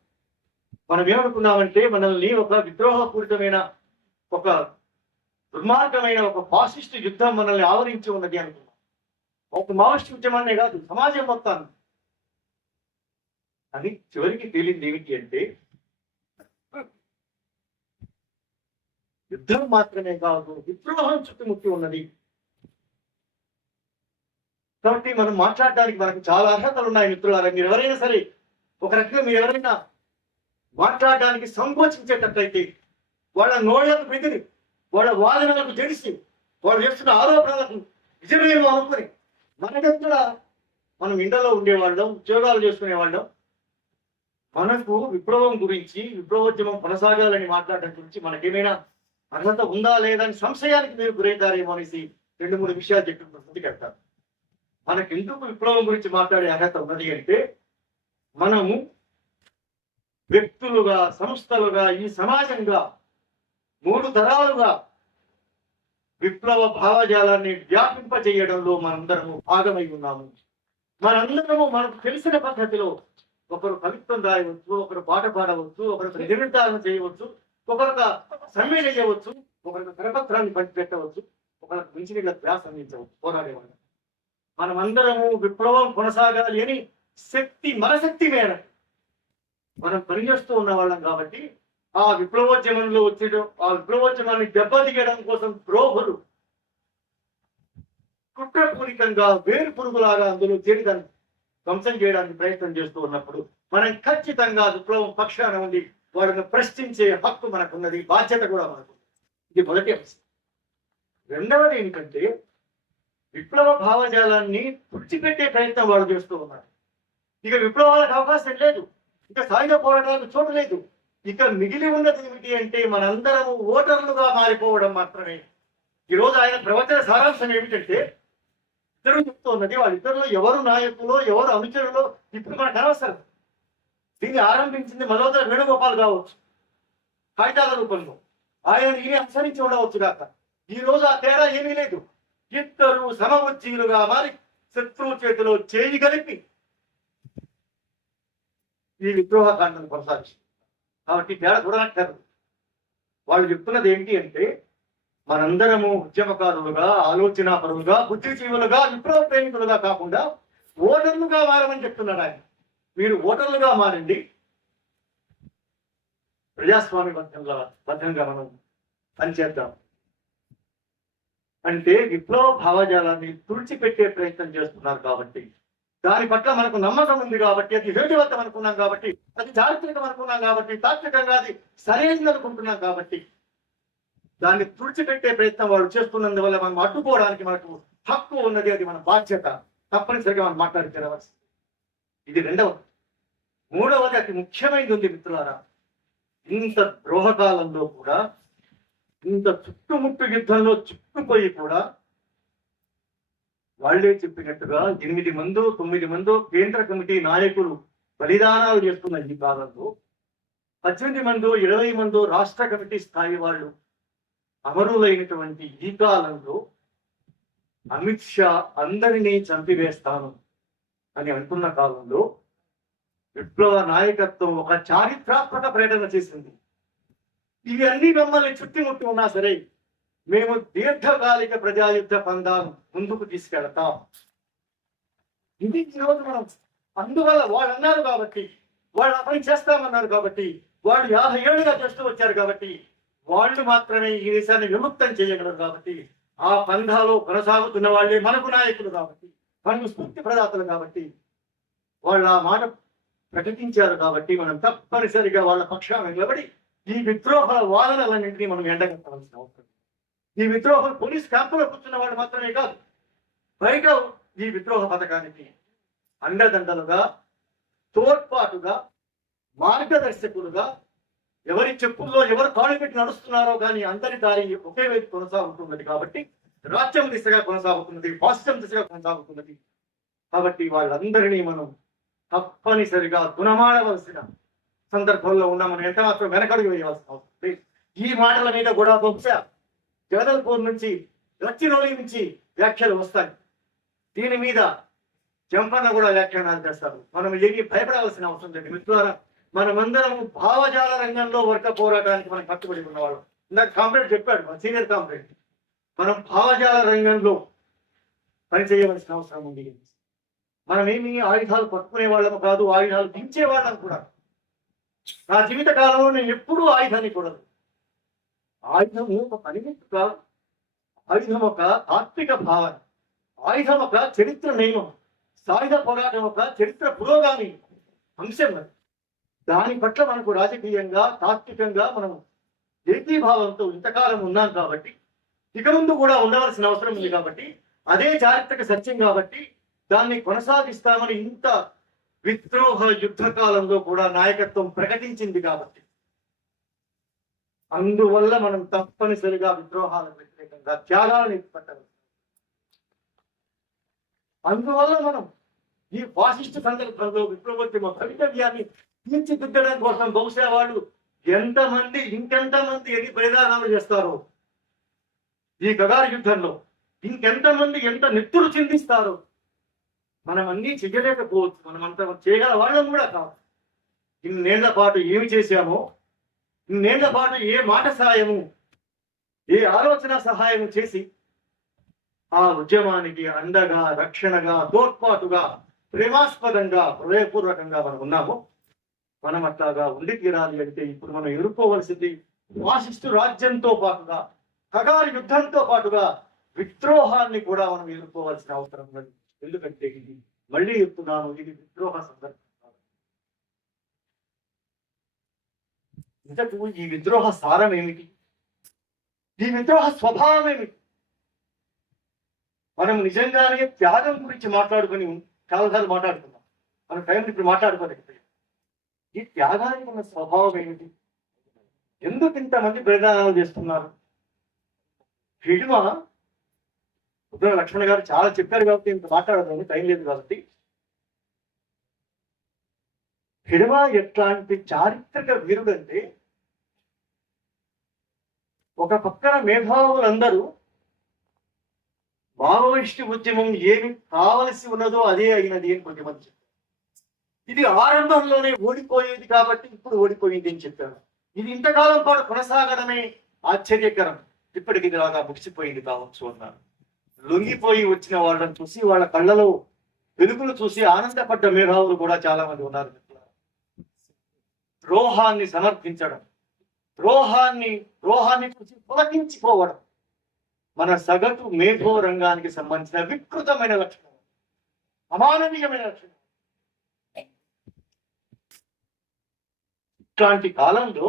మనం ఏమనుకున్నామంటే మనల్ని ఒక విద్రోహపూరితమైన, ఒక దుర్మార్గమైన, ఒక ఫాసిస్ట్ యుద్ధం మనల్ని ఆవరించి ఉన్నది అనుకున్నాం. ఒక మావోయిస్ట్ ఉద్యమాన్నే కాదు, సమాజం మొత్తాన్ని. అని చివరికి తేలింది ఏమిటి అంటే యుద్ధం మాత్రమే కాదు, విద్రోహం చుట్టుముట్టి ఉన్నది. కాబట్టి మనం మాట్లాడడానికి మనకు చాలా అర్హతలు ఉన్నాయి మిత్రులారా. మీరు ఎవరైనా సరే, ఒక రకంగా మీరు ఎవరైనా మాట్లాడడానికి సంకోచించేటట్లయితే వాళ్ళ నోళ్లకు బెదిరి, వాళ్ళ వాదనలకు జడిసి, వాళ్ళు చేస్తున్న ఆరోపణలకు నిజమేమో అనుకుని మనకెక్కడ మనం ఇండలో ఉండేవాళ్ళం, ఉద్యోగాలు చేసుకునేవాళ్ళం, మనకు విప్లవం గురించి, విప్లవోద్యమం కొనసాగాలని మాట్లాడడం గురించి మనకేమైనా అర్హత ఉందా లేదా అని సంశయానికి మీరు గురవుతారేమో అనేసి 2-3 విషయాలు చెప్పి ముందుకెళ్తారు. మనకెందుకు విప్లవం గురించి మాట్లాడే అర్హత ఉన్నది అంటే మనము వ్యక్తులుగా, సంస్థలుగా, ఈ సమాజంగా 3 తరాలుగా విప్లవ భావజాలాన్ని వ్యాపింపజేయడంలో మనందరము భాగమై ఉన్నాము. మనందరము మనకు తెలిసిన పద్ధతిలో ఒకరు కవిత్వం రాయవచ్చు, ఒకరు పాట పాడవచ్చు, ఒకరు నిర్ణయాలను చేయవచ్చు, ఒకరికి సమ్మె చేయవచ్చు, ఒకరికి కరపత్రాన్ని పంచిపెట్టవచ్చు, ఒకరికి మంచినీళ్ళ ధ్యాస అందించవచ్చు. పోరాడేవాళ్ళు మనమందరము విప్లవం కొనసాగాలి అని శక్తి, మన శక్తి మేర మనం పనిచేస్తూ ఉన్న వాళ్ళం. కాబట్టి ఆ విప్లవోద్యమంలో వచ్చేయడం, ఆ విప్లవోద్యమాన్ని దెబ్బతీయడం కోసం ద్రోహులు కుట్రపూరితంగా వేరు పురుగులాగా అందులో చేరి దాన్ని ధ్వంసం చేయడానికి ప్రయత్నం చేస్తూ ఉన్నప్పుడు మనం ఖచ్చితంగా విప్లవం పక్షాన ఉండి వాళ్ళని ప్రశ్నించే హక్కు మనకున్నది, బాధ్యత కూడా మనకు. ఇది మొదటి అంశం. రెండవది ఏంటంటే విప్లవ భావజాలాన్ని తుడిచిపెట్టే ప్రయత్నం వాళ్ళు చేస్తూ ఉన్నారు. ఇక విప్లవాలకు అవకాశం లేదు, ఇక సాయుధ పోరాటాలకు చోటు లేదు. ఇక మిగిలి ఉన్నది ఏమిటి అంటే మనందరము ఓటర్లుగా మారిపోవడం మాత్రమే. ఈరోజు ఆయన ప్రవచన సారాంశం ఏమిటంటే ఇద్దరు చెప్తున్నది, వాళ్ళిద్దరిలో ఎవరు నాయకులో ఎవరు అనుచరులో ఇప్పుడు మనకు అనవసరం. దీన్ని ఆరంభించింది మల్హోత్రా వేణుగోపాల్ కావచ్చు కాగితాల రూపంలో, ఆయన ఈయన అనుసరించి ఉండవచ్చు కాక. ఈ రోజు ఆ తేడా ఏమీ లేదు. ఇద్దరు సమవుజ్జీలుగా మారి శత్రువు చేతిలో చేయి కలిపి ఈ విద్రోహకాండను కొనసాగించారు. కాబట్టి తేడా చూడనక్కర్లేదు. వాళ్ళు చెప్తున్నది ఏంటి అంటే మనందరము ఉద్యమకారులుగా, ఆలోచనాపరులుగా, బుద్ధిజీవులుగా, విప్లవ ప్రేమికులుగా కాకుండా ఓటర్లుగా మారమని చెప్తున్నాడు ఆయన. మీరు ఓటర్లుగా మారండి, ప్రజాస్వామ్య బద్ధంగా మనం పనిచేద్దాం అంటే విప్లవ భావజాలాన్ని తుడిచిపెట్టే ప్రయత్నం చేస్తున్నారు. కాబట్టి దాని పట్ల మనకు నమ్మకం ఉంది కాబట్టి, అది హేతువత్తం అనుకున్నాం కాబట్టి, అది చారిత్రకం అనుకున్నాం కాబట్టి, తాత్వికంగా అది సరైనది అనుకుంటున్నాం కాబట్టి దాన్ని తుడిచిపెట్టే ప్రయత్నం వాళ్ళు చేస్తున్నందువల్ల మనం అడ్డుకోవడానికి మనకు హక్కు ఉన్నది. అది మన బాధ్యత. తప్పనిసరిగా మనం మాట్లాడి తెరవలసింది. ఇది రెండవది. మూడవది అతి ముఖ్యమైనది ఉంది మిత్రులారా. ఇంత ద్రోహకాలంలో కూడా, ఇంత చుట్టుముట్టు యుద్ధంలో చిక్కుపోయి కూడా వాళ్లే చెప్పినట్టుగా 8 మందో 9 మందో కేంద్ర కమిటీ నాయకులు బలిదానాలు చేస్తున్న ఈ కాలంలో 18 మందో 20 మందో రాష్ట్ర కమిటీ స్థాయి వాళ్ళు అమరులైనటువంటి ఈ కాలంలో అమిత్ షా అందరినీ చంపివేస్తాను అని అంటున్న కాలంలో విప్లవ నాయకత్వం ఒక చారిత్రాత్మక పర్యటన చేసింది. ఇవి అన్ని మమ్మల్ని చుట్టుముట్టి ఉన్నా సరే మేము దీర్ఘకాలిక ప్రజాయుద్ధ పందాను ముందుకు తీసుకెళ్తాం. ఇది ఈరోజు మనం అందువల్ల వాళ్ళు అన్నారు కాబట్టి, వాళ్ళు ఆ పని చేస్తామన్నారు కాబట్టి, వాళ్ళు 50 ఏళ్ళుగా చేస్తూ వచ్చారు కాబట్టి, వాళ్ళు మాత్రమే ఈ దేశాన్ని విముక్తం చేయగలరు కాబట్టి, ఆ పంధాలో కొనసాగుతున్న వాళ్ళే మనకు నాయకులు కాబట్టి, మనకు స్ఫూర్తి ప్రదాతలు కాబట్టి, వాళ్ళు ఆ మాట ప్రకటించారు కాబట్టి మనం తప్పనిసరిగా వాళ్ళ పక్షాన నిలబడి ఈ విద్రోహ వాదనలన్నింటినీ మనం ఎండగట్టవలసిన అవసరం. ఈ విద్రోహం పోలీస్ క్యాంపులో కూర్చున్న వాళ్ళు మాత్రమే కాదు, బయట ఈ విద్రోహ పథకానికి అండదండలుగా, తోడ్పాటుగా, మార్గదర్శకులుగా, ఎవరి చెప్పుల్లో ఎవరు కాళ్ళు పెట్టి నడుస్తున్నారో కానీ అందరి దారి ఒకే వైపు కొనసాగుతున్నది కాబట్టి, రాజ్యం దిశగా కొనసాగుతున్నది, ఫాసిజం దిశగా కొనసాగుతున్నది కాబట్టి వాళ్ళందరినీ మనం తప్పనిసరిగా గుణమాడవలసిన సందర్భంలో ఉన్నామని ఎంత మాత్రం వెనకడుగు వేయవలసిన అవసరం. ఈ మాటల మీద కూడా బహుశా జగదల్పూర్ నుంచి, గచ్చిరోలి నుంచి వ్యాఖ్యలు వస్తాయి. దీని మీద జంపన్న కూడా వ్యాఖ్యానాలు చేస్తారు. మనం ఏమీ భయపడాల్సిన అవసరం లేదు మిత్రులారా. మనమందరం భావజాల రంగంలో వర్గ పోరాటానికి మనం కట్టుబడి ఉన్నవాళ్ళం. ఇందాక కాంప్రేడ్ చెప్పాడు, మన సీనియర్ కాంప్రేడ్, మనం భావజాల రంగంలో పనిచేయవలసిన అవసరం ఉంది. మనం ఏమి ఆయుధాలు పట్టుకునే వాళ్ళము కాదు, ఆయుధాలు దించే వాళ్ళం కూడా. నా జీవిత కాలంలో నేను ఎప్పుడూ ఆయుధాన్ని కూడదు. ఆయుధం ఒక పనిముట్టు కాదు, ఆయుధం ఒక తాత్విక భావన, ఆయుధం ఒక చరిత్ర నియమం, సాయుధ పోరాటం ఒక చరిత్ర పురోగామి అంశం. దాని పట్ల మనకు రాజకీయంగా, తాత్వికంగా మనం ఏకీభావంతో ఇంతకాలం ఉన్నాం కాబట్టి, ఇక ముందు కూడా ఉండవలసిన అవసరం ఉంది కాబట్టి, అదే చారిత్రక సత్యం కాబట్టి దాన్ని కొనసాగిస్తామని ఇంత విద్రోహ యుద్ధ కాలంలో కూడా నాయకత్వం ప్రకటించింది కాబట్టి, అందువల్ల మనం తప్పనిసరిగా విద్రోహాలకు వ్యతిరేకంగా త్యాగాలను ఎత్తుపట్టాలి. అందువల్ల మనం ఈ ఫాసిస్ట్ సందర్భంలో విప్లవోద్యమ భవితవ్యాన్ని తీర్చిదిద్దడం కోసం బహుశా వాళ్ళు ఎంతమంది, ఇంకెంతమంది ఎన్ని బలిదానాలు చేస్తారో ఈ గగార యుద్ధంలో, ఇంకెంతమంది ఎంత నెత్తురు చిందిస్తారో మనం అన్నీ చెయ్యలేకపోవచ్చు. మనం అంత చేయగల వాళ్ళం కూడా కాదు. ఇన్నేళ్ల పాటు ఏమి చేశామో, ఇన్నేళ్ల పాటు ఏ మాట సహాయము, ఏ ఆలోచన సహాయము చేసి ఆ ఉద్యమానికి అండగా, రక్షణగా, తోడ్పాటుగా, ప్రేమాస్పదంగా, హృదయపూర్వకంగా మనం ఉన్నాము. మనం అట్లాగా ఉండి తీరాలి అంటే ఇప్పుడు మనం ఎదుర్కోవలసింది ఫాసిస్టు రాజ్యంతో పాటుగా, కగార యుద్ధంతో పాటుగా విద్రోహాన్ని కూడా మనం ఎదుర్కోవాల్సిన అవసరం ఉంది. ఎందుకంటే ఇది, మళ్ళీ చెప్తున్నాను, ఇది విద్రోహ సందర్భం. ఇంతకు ఈ విద్రోహ సారం ఏమిటి? ఈ విద్రోహ స్వభావం ఏమిటి? మనం నిజంగానే త్యాగం గురించి మాట్లాడుకుని చాలాసార్లు మాట్లాడుకున్నాం. మన టైం ఇప్పుడు మాట్లాడుకోలేకపోయాం. ఈ త్యాగానికి ఉన్న స్వభావం ఏమిటి? ఎందుకు ఇంతమంది ప్రదానాలు చేస్తున్నారు? హిడిమ ఉద్యోగ లక్ష్మణ్ గారు చాలా చెప్పారు కాబట్టి ఇంత మాట్లాడదాము, టైం లేదు కాబట్టి. హిడిమ ఎట్లాంటి చారిత్రక వీరుడు అంటే, ఒక పక్కన మేధావులందరూ మావోయిస్టు ఉద్యమం ఏమి కావలసి ఉన్నదో అదే అయినది అని కొంతమంది చెప్పారు. ఇది ఆరంభంలోనే ఓడిపోయేది కాబట్టి ఇప్పుడు ఓడిపోయింది అని చెప్పారు. ఇది ఇంతకాలం పాటు కొనసాగడమే ఆశ్చర్యకరం, ఇప్పటికి ఇలాగా ముగిసిపోయింది కావచ్చు అన్నారు. లొంగిపోయి వచ్చిన వాళ్ళని చూసి, వాళ్ళ కళ్ళలో వెలుగులు చూసి ఆనందపడ్డ మేధావులు కూడా చాలా మంది ఉన్నారు. ద్రోహాన్ని సమర్థించడం, ద్రోహాన్ని చూసి పులకించిపోవడం మన సగటు మేధో రంగానికి సంబంధించిన వికృతమైన లక్షణం, అమానవీయమైన లక్షణం. ఇట్లాంటి కాలంలో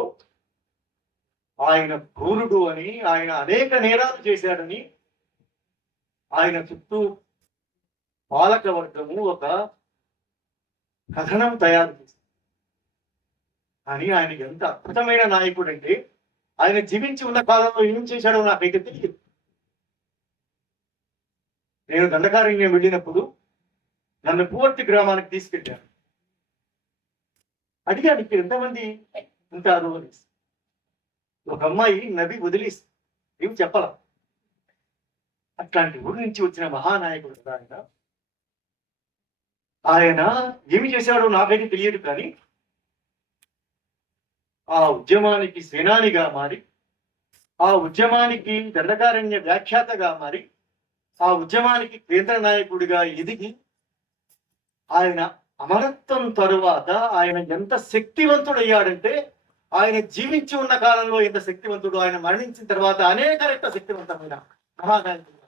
ఆయన క్రూరుడు అని, ఆయన అనేక నేరాలు చేశాడని ఆయన చుట్టూ పాలక వర్గము ఒక కథనం తయారు చేసింది. కానీ ఆయన ఎంత అద్భుతమైన నాయకుడు అంటే, ఆయన జీవించి ఉన్న కాలంలో ఏం చేశాడో నాకైతే తెలియదు. నేను దండకారణ్యం వెళ్ళినప్పుడు నన్ను పూర్తి గ్రామానికి తీసుకెళ్ళాను. అడిగాను, ఇక్కడ ఎంతమంది ఉంటారు అని. ఒక అమ్మాయి నది వదిలేసి ఏమి చెప్పాల. అట్లాంటి ఊరి నుంచి వచ్చిన మహానాయకుడు కదా ఆయన ఏమి చేశాడో నాకైతే తెలియదు. కానీ ఆ ఉద్యమానికి సేనానిగా మారి, ఆ ఉద్యమానికి దండకారణ్య వ్యాఖ్యాతగా మారి, ఆ ఉద్యమానికి కేంద్ర నాయకుడిగా ఎదిగి, ఆయన అమరత్వం తరువాత ఆయన ఎంత శక్తివంతుడయ్యాడంటే, ఆయన జీవించి ఉన్న కాలంలో ఎంత శక్తివంతుడు, ఆయన మరణించిన తర్వాత అనేక రెట్ల శక్తివంతమైన మహానాయకుడు.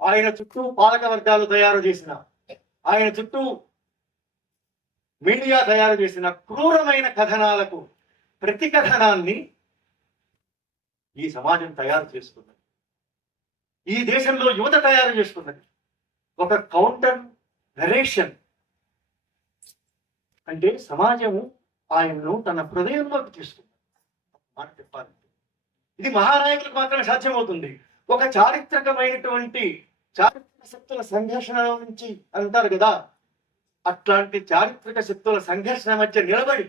ఆయన చుట్టూ పాలక వర్గాలు తయారు చేసిన, ఆయన చుట్టూ మీడియా తయారు చేసిన క్రూరమైన కథనాలకు ప్రతి కథనాన్ని ఈ సమాజం తయారు చేస్తున్నది. ఈ దేశంలో యువత తయారు చేస్తున్నది. ఒక కౌంటర్ నరేషన్ అంటే సమాజము ఆయనను తన హృదయంలోకి తీసుకుంది. మాట చెప్పాలి, ఇది మహానాయకులకు మాత్రమే సాధ్యమవుతుంది. ఒక చారిత్రక శక్తుల సంఘర్షణ నుంచి అంటారు కదా, అట్లాంటి చారిత్రక శక్తుల సంఘర్షణ మధ్య నిలబడి,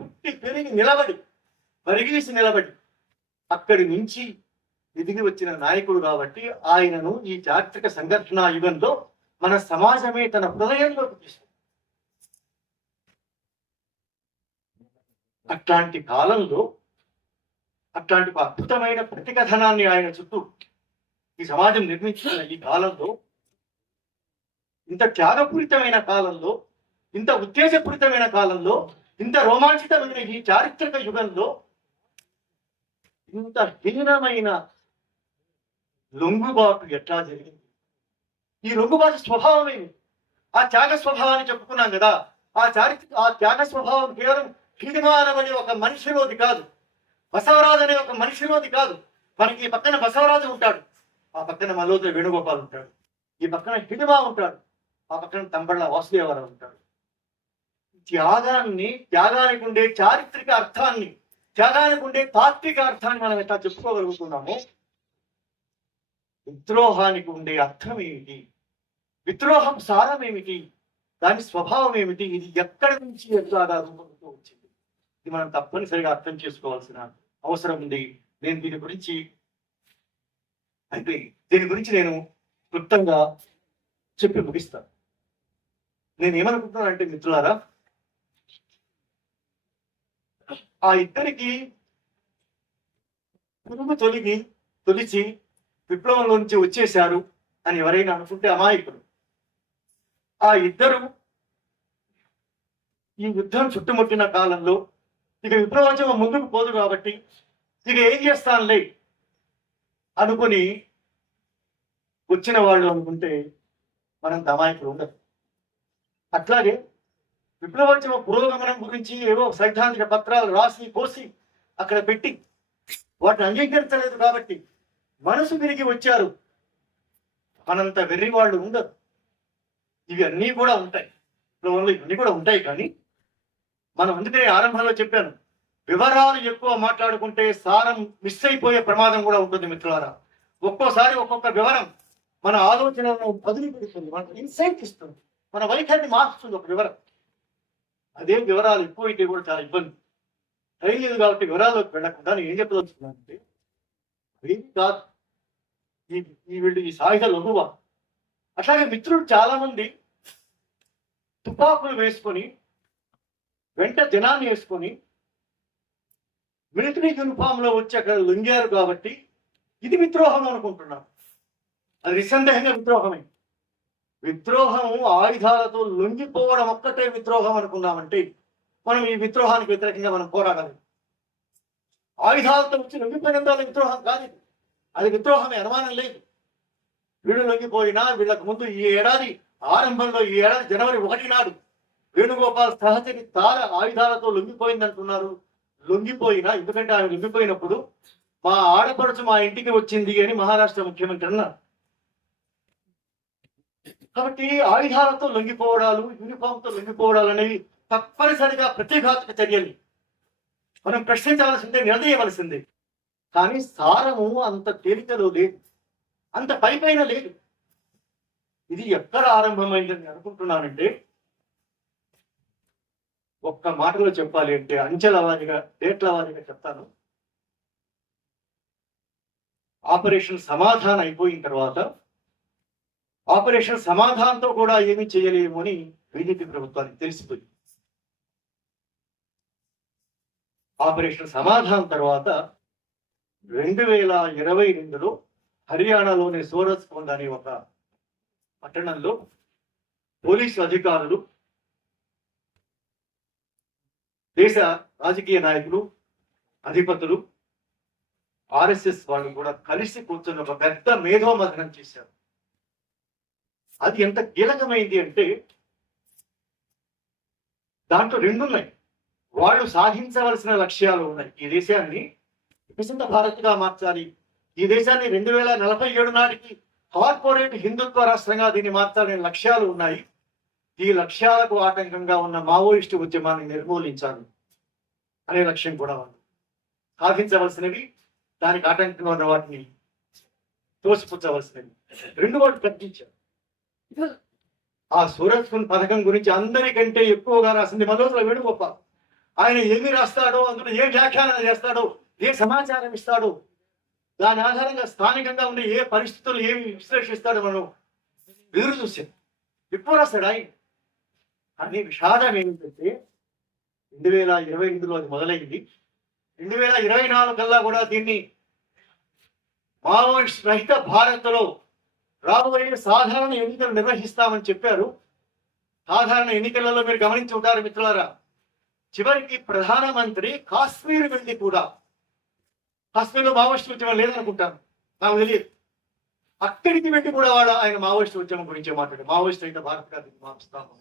పుట్టి పెరిగి నిలబడి, పరిగీసి నిలబడి, అక్కడి నుంచి ఎదిగి వచ్చిన నాయకుడు కాబట్టి ఆయనను ఈ చారిత్రక సంఘర్షణ యుగంలో మన సమాజమే తన హృదయంలోకి తీసుకుంది. అట్లాంటి కాలంలో అట్లాంటి ఒక అద్భుతమైన ప్రతికథనాన్ని ఆయన చుట్టూ ఈ సమాజం నిర్మించిన ఈ కాలంలో, ఇంత త్యాగపూరితమైన కాలంలో, ఇంత ఉత్తేజపూరితమైన కాలంలో, ఇంత రోమాంచితమైన ఈ చారిత్రక యుగంలో ఇంత హీనమైన లొంగుబాటు ఎట్లా జరిగింది? ఈ లొంగుబాటు స్వభావం ఏమి? ఆ త్యాగ స్వభావాన్ని చెప్పుకున్నాం కదా. ఆ త్యాగ స్వభావం కేవలం హిడిమానం అనే ఒక మనిషిలోది కాదు, బసవరాజు అనే ఒక మనిషిలోది కాదు. మనకి ఈ పక్కన బసవరాజు ఉంటాడు, ఆ పక్కన మల్లోదర వేణుగోపాల్ ఉంటాడు, ఈ పక్కన హిడిమా ఉంటాడు, ఆ పక్కన తంబళ్ళ వాసుదేవరావు ఉంటాడు. త్యాగానికి ఉండే చారిత్రక అర్థాన్ని, త్యాగానికి ఉండే తాత్విక అర్థాన్ని మనం ఎట్లా చెప్పుకోగలుగుతున్నామో, విద్రోహానికి ఉండే అర్థం ఏమిటి, విద్రోహం సారం ఏమిటి, దాని స్వభావం ఏమిటి, ఇది ఎక్కడి నుంచి ఎట్లాగా రూపొందుతూ వచ్చింది, ఇది మనం తప్పనిసరిగా అర్థం చేసుకోవాల్సిన అవసరం ఉంది. నేను దీని గురించి నేను క్లుప్తంగా చెప్పి ముగిస్తాను. నేను ఏమనుకుంటున్నానంటే మిత్రులారా, ఆ ఇద్దరికి పురుగు తొలిచి విప్లవంలో నుంచి వచ్చేశారు అని ఎవరైనా అనుకుంటే అమాయకులు. ఆ ఇద్దరు ఈ యుద్ధం చుట్టుముట్టిన కాలంలో ఇక విప్లవోద్యమం ముందుకు పోదు కాబట్టి ఇక ఏం చేస్తానులే అనుకుని వచ్చిన వాళ్ళు అనుకుంటే మనం అమాయకులు ఉండదు. అట్లాగే విప్లవోద్యమ పురోగమనం గురించి ఏవో సైద్ధాంతిక పత్రాలు రాసి పోసి అక్కడ పెట్టి వాటిని అంగీకరించలేదు కాబట్టి మనసు తిరిగి వచ్చారు. మనంత వెర్రి వాళ్ళు ఉండరు. ఇవి అన్నీ కూడా ఉంటాయి, విప్లవంలో ఇవన్నీ కూడా ఉంటాయి. కానీ మనం అందుకనే ఆరంభంలో చెప్పాను, వివరాలు ఎక్కువ మాట్లాడుకుంటే సారం మిస్ అయిపోయే ప్రమాదం కూడా ఉంటుంది మిత్రులారా. ఒక్కోసారి ఒక్కొక్క వివరం మన ఆలోచనలను బదిలీ పెడుతుంది, మనకు ఇన్సైట్ ఇస్తుంది, మన వైఖరిని మార్చుతుంది ఒక వివరం. అదే వివరాలు ఎక్కువ అయితే కూడా చాలా ఇబ్బంది. టైం లేదు కాబట్టి వివరాల్లోకి వెళ్ళకుండా నేను ఏం చెప్పదలుచుకున్నానంటే, అదేమి కాదు ఈ వీళ్ళు ఈ సాయుధ లఘువ. అట్లాగే మిత్రులు చాలా మంది తుపాకులు వేసుకొని వెంట దినాన్ని వేసుకొని మిలిటరీ యూనిఫామ్ లో వచ్చి అక్కడ లొంగారు కాబట్టి ఇది విద్రోహం అనుకుంటున్నాను. అది నిస్సందేహంగా విద్రోహమే. విద్రోహము ఆయుధాలతో లొంగిపోవడం ఒక్కటే విద్రోహం అనుకున్నామంటే మనం ఈ విద్రోహానికి వ్యతిరేకంగా మనం పోరాడాలి. ఆయుధాలతో వచ్చి లొంగిపోయినంత విద్రోహం కాదు, అది విద్రోహమే, అనుమానం లేదు. వీళ్ళు లొంగిపోయినా వీళ్ళకు ముందు ఈ ఏడాది ఆరంభంలో, ఈ ఏడాది జనవరి 1 నాడు వేణుగోపాల్ సహచరి తార ఆయుధాలతో లొంగిపోయింది అంటున్నారు. లొంగిపోయినా, ఎందుకంటే ఆమె లొంగిపోయినప్పుడు మా ఆడపడుచు మా ఇంటికి వచ్చింది అని మహారాష్ట్ర ముఖ్యమంత్రి అన్నారు. కాబట్టి ఆయుధాలతో లొంగిపోవడాలు, యూనిఫామ్తో లొంగిపోవడాలు అనేవి తప్పనిసరిగా ప్రతిఘాతుక చర్యలు. మనం ప్రశ్నించవలసిందే, నిలదీయవలసిందే. కానీ సారము అంత తేలికలో లేదు, అంత పైపైన లేదు. ఇది ఎక్కడ ఆరంభమైందని అనుకుంటున్నానంటే, ఒక్క మాటలో చెప్పాలి అంటే అంచెల వారీగా, డేట్ల వారీగా చెప్తాను. ఆపరేషన్ సమాధానం అయిపోయిన తర్వాత ఆపరేషన్ సమాధానంతో కూడా ఏమీ చేయలేము అని బీజేపీ ప్రభుత్వానికి తెలిసిపోయింది. ఆపరేషన్ సమాధానం తర్వాత 2022లో హర్యానాలోని సూరత్ కొండ అనే ఒక పట్టణంలో పోలీసు అధికారులు, దేశ రాజకీయ నాయకులు, అధిపతులు, ఆర్ఎస్ఎస్ వాళ్ళు కూడా కలిసి కూర్చొని ఒక పెద్ద మేధోమథనం చేశారు. అది ఎంత కీలకమైంది అంటే దాంట్లో 2 ఉన్నాయి. వాళ్ళు సాధించవలసిన లక్ష్యాలు ఉన్నాయి. ఈ దేశాన్ని వికసిత భారత్గా మార్చాలి, ఈ దేశాన్ని 2047 నాటికి కార్పొరేట్ హిందుత్వ రాష్ట్రంగా దీన్ని మార్చాలనే లక్ష్యాలు ఉన్నాయి. ఈ లక్ష్యాలకు ఆటంకంగా ఉన్న మావోయిస్టు ఉద్యమాన్ని నిర్మూలించాలి అనే లక్ష్యం కూడా ఉంది. సాధించవలసినవి, దానికి ఆటంకంగా ఉన్న వాటిని తోసిపుచ్చవలసినవి 2 వాళ్ళు తగ్గించారు. ఆ సూరత్ పథకం గురించి అందరికంటే ఎక్కువగా రాసింది మనోజుల వేణుగోపాల్. ఆయన ఏమి రాస్తాడో, అందులో ఏ వ్యాఖ్యానాలు చేస్తాడో, ఏ సమాచారం ఇస్తాడో, దాని ఆధారంగా స్థానికంగా ఉండే ఏ పరిస్థితులు ఏమి విశ్లేషిస్తాడో మనం ఎదురు చూసాం. ఎక్కువ రాస్తాడు ఆయన. కానీ విషాదం ఏమిటంటే 2022లో అది మొదలైంది. 2024 కల్లా కూడా దీన్ని మావోయిస్ట్ రహిత భారత్లో రాబోయే సాధారణ ఎన్నికలు నిర్వహిస్తామని చెప్పారు. సాధారణ ఎన్నికలలో మీరు గమనించి ఉంటారు మిత్రులారా, చివరికి ప్రధానమంత్రి కాశ్మీర్ వెళ్ళి కూడా, కాశ్మీర్లో మావోయిస్ట్ ఉద్యమం లేదనుకుంటాను, నాకు తెలియదు, అక్కడికి వెళ్ళి కూడా ఆయన మావోయిస్ట్ ఉద్యమం గురించి మాట్లాడారు. మావోయిస్ట్ రహిత భారత్ మార్చుతాము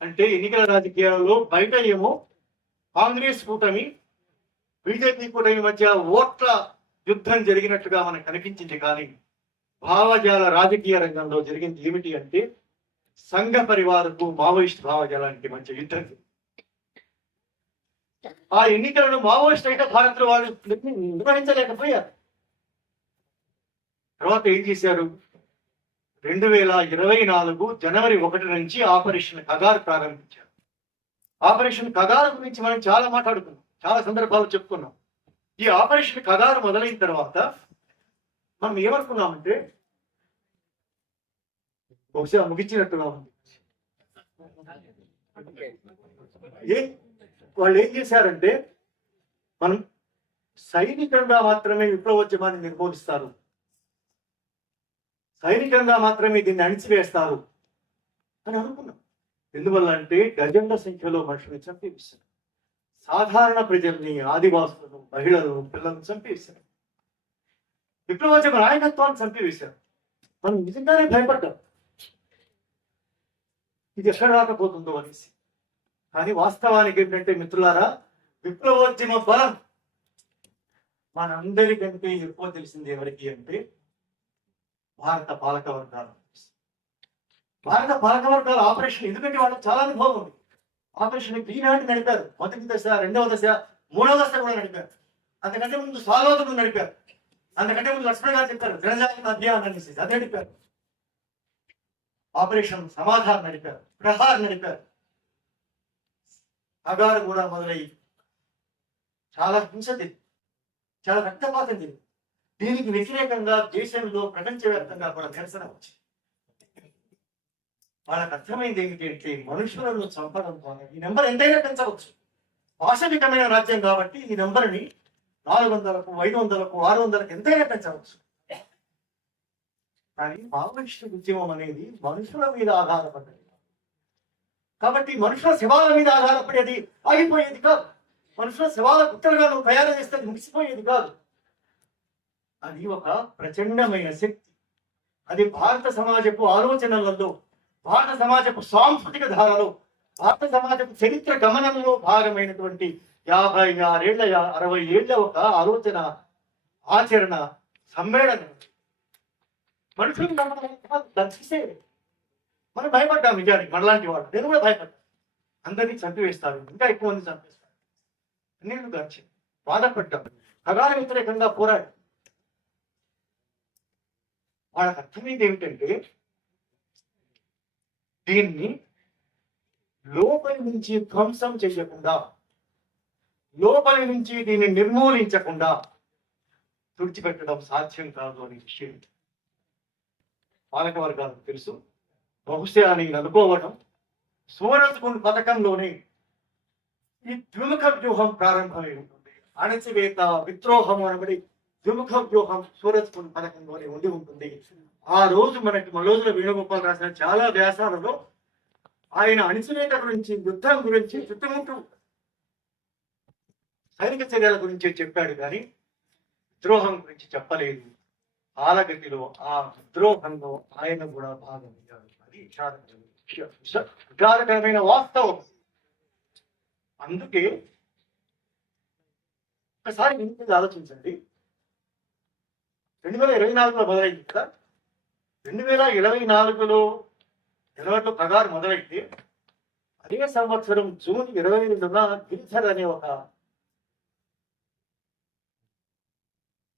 అంటే ఎన్నికల రాజకీయాల్లో బయట ఏమో కాంగ్రెస్ కూటమి, బీజేపీ కూటమి మధ్య ఓట్ల యుద్ధం జరిగినట్టుగా మనకు కనిపించింది. కానీ భావజాల రాజకీయ రంగంలో జరిగింది ఏమిటి అంటే సంఘ పరివారకు మావోయిస్ట్ భావజాలానికి మధ్య యుద్ధం. ఆ ఎన్నికలను మావోయిస్ట్ అయితే భారత్లో వాళ్ళు నిర్వహించలేకపోయారు. తర్వాత ఏం చేశారు? 2024 జనవరి 1 నుంచి ఆపరేషన్ కగార్ ప్రారంభించారు. ఆపరేషన్ కగార్ గురించి మనం చాలా మాట్లాడుకున్నాం, చాలా సందర్భాలు చెప్పుకున్నాం. ఈ ఆపరేషన్ కగారు మొదలైన తర్వాత మనం ఏమనుకున్నామంటే బహుశా ముగించినట్టుగా ఉంది. వాళ్ళు ఏం చేశారంటే మనం సైనికంగా మాత్రమే విప్లవోద్యమాన్ని నిర్మూలిస్తారు, సైనికంగా మాత్రమే దీన్ని అణిచివేస్తారు అని అనుకున్నాం. ఎందువల్ల అంటే డజన్ల సంఖ్యలో మనుషుల్ని చంపేశారు, సాధారణ ప్రజల్ని, ఆదివాసులను, మహిళలను, పిల్లలను చంపేశారు, విప్లవోద్యమ నాయకత్వాన్ని చంపివేశారు. మనం నిజంగానే భయపడ్డాం ఇది ఎక్కడ రాకపోతుందో అనేసి. కానీ వాస్తవానికి ఏంటంటే మిత్రులారా, విప్లవోద్యమ బలం మనందరికంటే ఎక్కువ తెలిసింది ఎవరికి అంటే భారత పాలక వర్గాలు. భారత పాలక వర్గాల ఆపరేషన్, ఎందుకంటే వాళ్ళకి చాలా అనుభవం ఉంది. ఆపరేషన్ ఈనాటి నడిపారు. మొదటి దశ, 2వ దశ, మూడవ దశ కూడా నడిపారు. అంతకంటే ముందు స్వాగతుడు నడిపారు. అంతకంటే ముందు లక్ష్మణ్ గారు చెప్పారు జనజాతి అధ్యాయం అనేసి అది నడిపారు. ఆపరేషన్ సమాధానం నడిపారు, ప్రహార్ నడిపారు. అగారు కూడా మొదలయ్యి చాలా హింస జరిగింది, చాలా రక్తపాతం జరిగింది. దీనికి వ్యతిరేకంగా దేశంలో ప్రపంచవ్యాప్తంగా కూడా నిరసన వచ్చింది. వాళ్ళకి అర్థమైంది ఏమిటంటే మనుషులను చంపడం ద్వారా ఈ నెంబర్ ఎంతైనా పెంచవచ్చు. పాశవికమైన రాజ్యం కాబట్టి ఈ నెంబర్ని 400కు 500కు 600కు ఎంతైనా పెంచవచ్చు. కానీ మావోయిస్టు ఉద్యమం అనేది మనుషుల మీద ఆధారపడ్డది కాబట్టి మనుషుల శవాల మీద ఆధారపడేది ఆగిపోయేది కాదు. మనుషుల శవాల గుట్టలుగా నువ్వు తయారు చేస్తే ముగిసిపోయేది కాదు. అది ఒక ప్రచండమైన శక్తి. అది భారత సమాజపు ఆలోచనలలో, భారత సమాజపు సాంస్కృతిక ధారలో, భారత సమాజపు చరిత్ర గమనంలో భాగమైనటువంటి 56 ఏళ్ల 60 ఏళ్ల ఒక ఆలోచన ఆచరణ సమ్మేళనం. మనుషులు దర్శిస్తే మనం భయపడ్డాం. నిజానికి మనలాంటి వాళ్ళు, నేను కూడా భయపడ్డాను. అందరినీ చంపివేస్తారు, ఇంకా ఎక్కువ మంది చంపేస్తారు. నేను గర్చి బాధపడ్డాను. ఖగాన వ్యతిరేకంగా పోరాడు. వాళ్ళకి అర్థమైంది ఏమిటంటే దీన్ని లోపలి నుంచి ధ్వంసం చేయకుండా, లోపలి నుంచి దీన్ని నిర్మూలించకుండా తుడిచిపెట్టడం సాధ్యం కాదు అనే విషయం పాలక వర్గాలకు తెలుసు. బహుశా అని అనుకోవడం సూరజ్కుండ్ పథకంలోనే ఈ ద్విముఖ వ్యూహం ప్రారంభమై ఉంటుంది. అణచివేత, విద్రోహం అనబడి ద్విముఖ వ్యూహం సూరజ్కుండ్ పథకంలోనే ఉండి ఉంటుంది. ఆ రోజు మనకి మలోజుల వేణుగోపాల్ రాసిన చాలా వ్యాసాలలో ఆయన అణచివేత గురించి, యుద్ధం గురించి, చుట్టుముట్టు సైనిక చర్యల గురించి చెప్పాడు, కానీ విద్రోహం గురించి చెప్పలేదు. కాలగతిలో ఆ విద్రోహంలో ఆయన కూడా భాగమయ్యాడు. అది విచారకరమైన వాస్తవం. అందుకే ఒకసారి ఇంటికి ఆలోచించండి. 2024లో మొదలైంది కదా, 2024లో జనవరిలో పగారు మొదలైతే అదే సంవత్సరం జూన్ 22న గిరిధర్ అనే ఒక